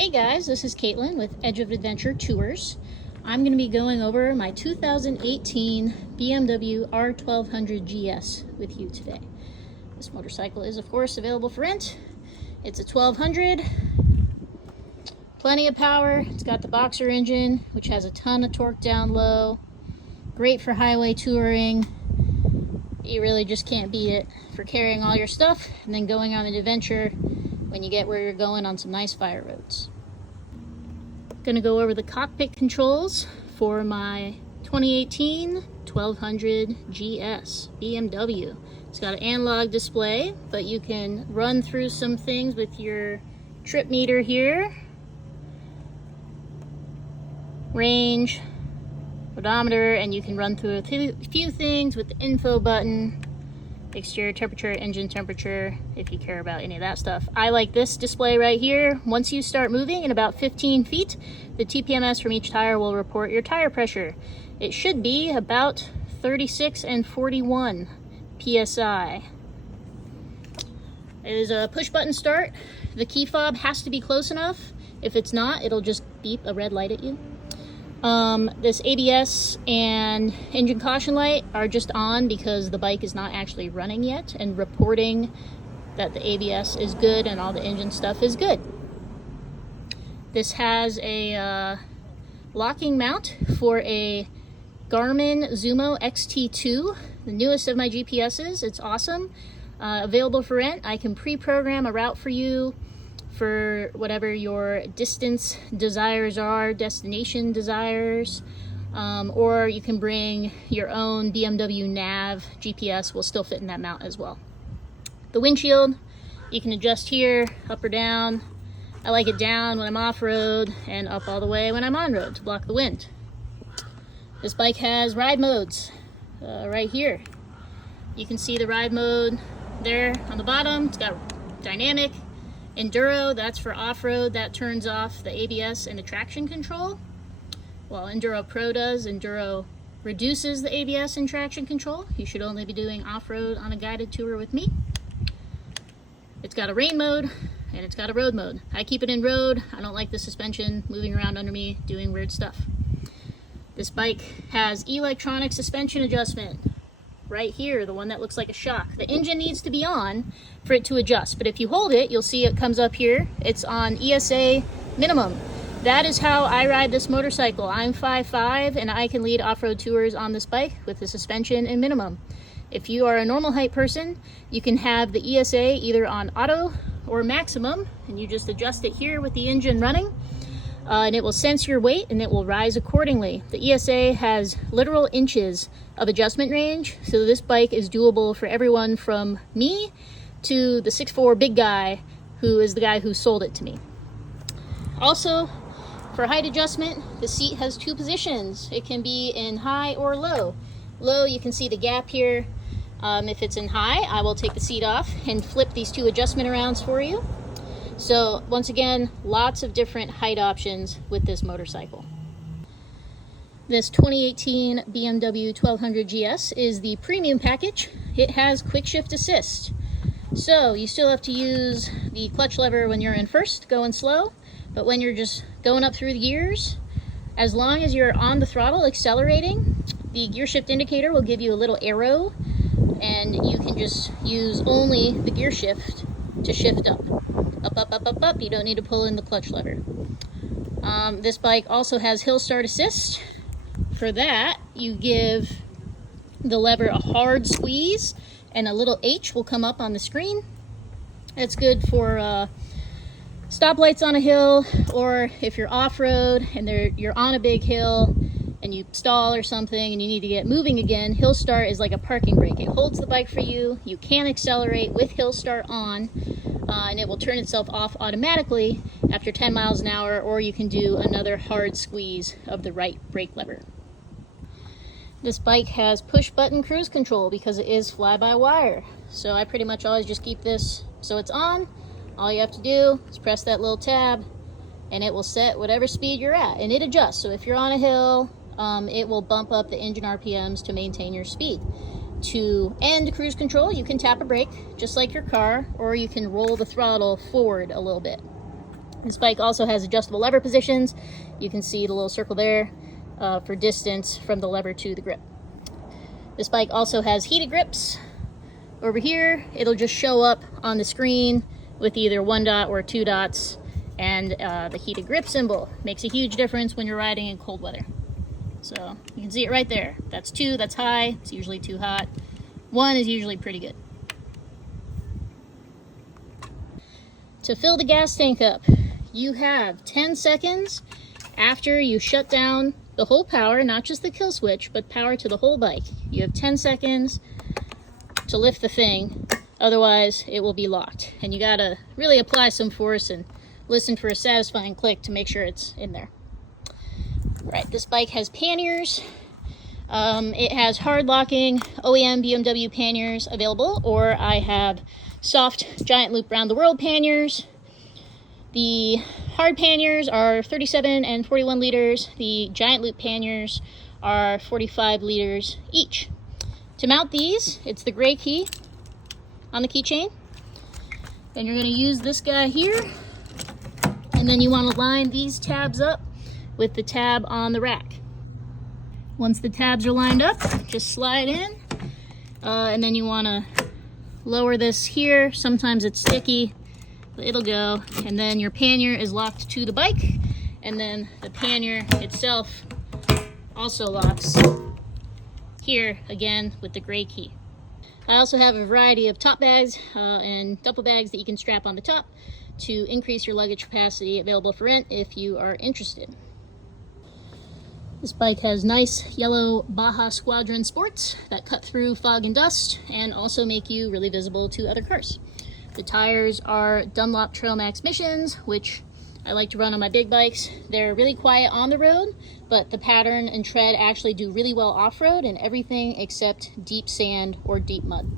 Hey guys, this is Caitlin with Edge of Adventure Tours. I'm going to be going over my 2018 BMW R1200GS with you today. This motorcycle is of course available for rent. It's a 1200, plenty of power. It's got the boxer engine, which has a ton of torque down low. Great for highway touring. You really just can't beat it for carrying all your stuff and then going on an adventure when you get where you're going on some nice fire roads. Gonna go over the cockpit controls for my 2018 1200GS BMW. It's got an analog display, but you can run through some things with your trip meter here. Range, odometer, and you can run through a few things with the info button. Exterior temperature, engine temperature, if you care about any of that stuff. I like this display right here. Once you start moving in about 15 feet, the TPMS from each tire will report your tire pressure. It should be about 36 and 41 PSI. It is a push button start. The key fob has to be close enough. If it's not, it'll just beep a red light at you. This ABS and engine caution light are just on because the bike is not actually running yet and reporting that the ABS is good and all the engine stuff is good. This has a locking mount for a Garmin Zumo XT2, the newest of my GPSs. It's awesome. Available for rent. I can pre-program a route for you for whatever your distance desires are, destination desires, or you can bring your own BMW nav GPS, will still fit in that mount as well. The windshield, you can adjust here, up or down. I like it down when I'm off-road and up all the way when I'm on-road to block the wind. This bike has ride modes right here. You can see the ride mode there on the bottom. It's got dynamic. Enduro, that's for off-road. That turns off the ABS and the traction control. Well, Enduro Pro does. Enduro reduces the ABS and traction control. You should only be doing off-road on a guided tour with me. It's got a rain mode and it's got a road mode. I keep it in road. I don't like the suspension moving around under me doing weird stuff. This bike has electronic suspension adjustment. Right here, the one that looks like a shock. The engine needs to be on for it to adjust, but if you hold it, you'll see it comes up here. It's on ESA minimum. That is how I ride this motorcycle. I'm 5'5", and I can lead off-road tours on this bike with the suspension in minimum. If you are a normal height person, you can have the ESA either on auto or maximum, and you just adjust it here with the engine running. And it will sense your weight and it will rise accordingly. The ESA has literal inches of adjustment range, so this bike is doable for everyone from me to the 6'4" big guy who is the guy who sold it to me. Also, for height adjustment, the seat has two positions. It can be in high or low. Low, you can see the gap here. If it's in high, I will take the seat off and flip these two adjustment arounds for you. So once again, lots of different height options with this motorcycle. This 2018 BMW 1200GS is the premium package. It has quick shift assist. So you still have to use the clutch lever when you're in first, going slow, but when you're just going up through the gears, as long as you're on the throttle accelerating, the gear shift indicator will give you a little arrow, and you can just use only the gear shift to shift up. Up, up, up, up, up. You don't need to pull in the clutch lever. This bike also has hill start assist. For that, you give the lever a hard squeeze and a little H will come up on the screen. It's good for stoplights on a hill, or if you're off-road and you're on a big hill and you stall or something and you need to get moving again. Hill start is like a parking brake. It holds the bike for you. You can accelerate with hill start on, and it will turn itself off automatically after 10 miles an hour, or you can do another hard squeeze of the right brake lever. This bike has push button cruise control because it is fly-by-wire. So I pretty much always just keep this so it's on. All you have to do is press that little tab and it will set whatever speed you're at, and it adjusts. So if you're on a hill, it will bump up the engine RPMs to maintain your speed. To end cruise control, you can tap a brake, just like your car, or you can roll the throttle forward a little bit. This bike also has adjustable lever positions. You can see the little circle there for distance from the lever to the grip. This bike also has heated grips. Over here, it'll just show up on the screen with either 1 dot or 2 dots, and the heated grip symbol makes a huge difference when you're riding in cold weather. So you can see it right there. That's 2, that's high, it's usually too hot. 1 is usually pretty good. To fill the gas tank up, you have 10 seconds after you shut down the whole power, not just the kill switch, but power to the whole bike. You have 10 seconds to lift the thing, otherwise it will be locked. And you gotta really apply some force and listen for a satisfying click to make sure it's in there. Right, this bike has panniers. It has hard locking OEM BMW panniers available, or I have soft giant loop round the world panniers. The hard panniers are 37 and 41 liters. The giant loop panniers are 45 liters each. To mount these, it's the gray key on the keychain. Then you're going to use this guy here, and then you want to line these tabs up with the tab on the rack. Once the tabs are lined up, just slide in, and then you want to lower this here. Sometimes it's sticky, but it'll go. And then your pannier is locked to the bike, and then the pannier itself also locks here again with the gray key. I also have a variety of top bags and duffel bags that you can strap on the top to increase your luggage capacity, available for rent if you are interested. This bike has nice yellow Baja Squadron sports that cut through fog and dust and also make you really visible to other cars. The tires are Dunlop Trail Max Missions, which I like to run on my big bikes. They're really quiet on the road, but the pattern and tread actually do really well off-road and everything except deep sand or deep mud.